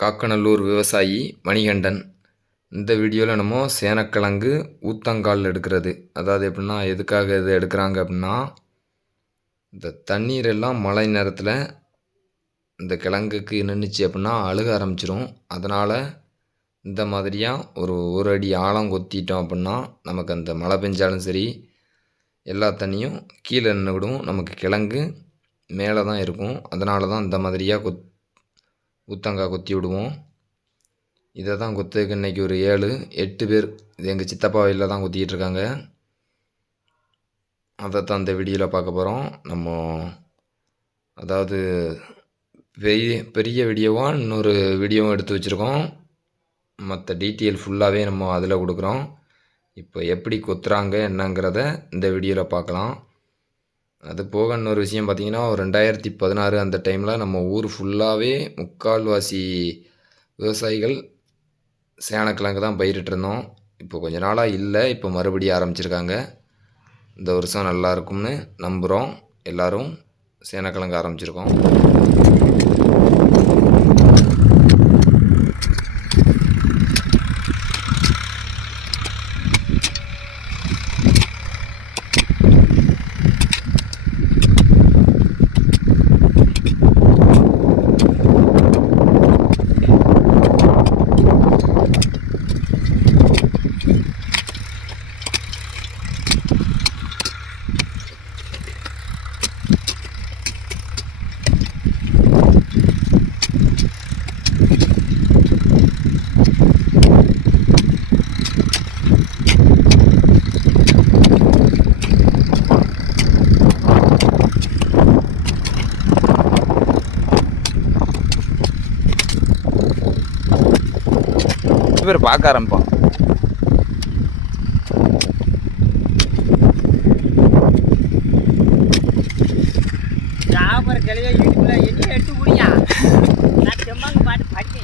காக்கநல்லூர் விவசாயி மணிகண்டன். இந்த வீடியோவில் நம்ம சேனக்கிழங்கு ஊத்தங்கால் எடுக்கிறது, அதாவது எப்படின்னா எதுக்காக இது எடுக்கிறாங்க அப்படின்னா, இந்த தண்ணீர் எல்லாம் மழை நேரத்தில் இந்த கிழங்குக்கு நின்றுச்சு அப்படின்னா அழுக ஆரம்பிச்சிடும். அதனால் இந்த மாதிரியாக ஒரு அடி ஆழம் கொத்திட்டோம் அப்படின்னா நமக்கு அந்த மழை பெஞ்சாலும் சரி எல்லா தண்ணியும் கீழே நின்றுவிடும், நமக்கு கிழங்கு மேலே தான் இருக்கும். அதனால தான் இந்த மாதிரியாக ஊத்தங்காய் கொத்தி விடுவோம். இதை தான் கொத்துக்கு இன்றைக்கி ஒரு 7-8 பேர் இது எங்கள் சித்தப்பா வயலில் தான் கொத்திக்கிட்டு இருக்காங்க. அதை தான் இந்த வீடியோவில் பார்க்க போகிறோம். நம்ம அதாவது பெரிய வீடியோவாக இன்னொரு வீடியோவும் எடுத்து வச்சுருக்கோம். மற்ற டீட்டெயில் ஃபுல்லாகவே நம்ம அதில் கொடுக்குறோம். இப்போ எப்படி கொத்துறாங்க என்னங்கிறத இந்த வீடியோவில் பார்க்கலாம். அது போக இன்னொரு விஷயம் பார்த்திங்கன்னா, 2016 அந்த டைமில் நம்ம ஊர் ஃபுல்லாகவே முக்கால்வாசி விவசாயிகள் சேனக்கிழங்கு தான் பயிரிட்டிருந்தோம். இப்போ கொஞ்ச நாளாக இல்லை, இப்போ மறுபடியும் ஆரம்பிச்சிருக்காங்க. இந்த வருஷம் நல்லா இருக்கும்னு நம்புகிறோம். எல்லோரும் சேனக்கிழங்கு ஆரம்பிச்சிருக்கோம். பேர் பார்க்க ஆரம்பிப்போம். கிளைய யூடியூப்ல என்ன எடுத்து முடியா நான் செம்மாங்க பாட்டு படிக்க